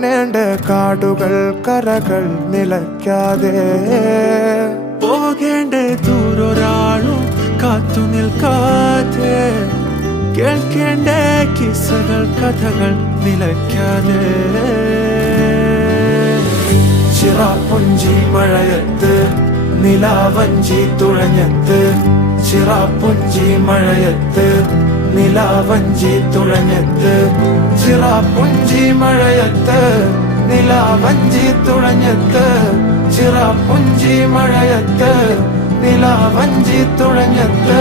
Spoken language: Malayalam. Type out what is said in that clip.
കാണേണ്ട കാടുകൾ കരകൾ നിലയ്ക്കാതെ പോകേണ്ട ദൂരൊരാളും കാത്തു നിൽക്കാതെ കേൾക്കേണ്ട കിസ്സകൾ കഥകൾ നിലയ്ക്കാതെ ചിറാപ്പുഞ്ചി മഴയത്ത് നിലാവഞ്ചി തുഴഞ്ഞത്ത് ചിറാപ്പുഞ്ചി മഴയത്ത് നിലാവഞ്ചി തുഴഞ്ഞത്ത് ചിറാപ്പുഞ്ചി മഴയത്ത് നിലാവഞ്ചി തുഴഞ്ഞത്ത് ചിറാപ്പുഞ്ചി മഴയത്ത് നിലാവഞ്ചി തുഴഞ്ഞത്ത്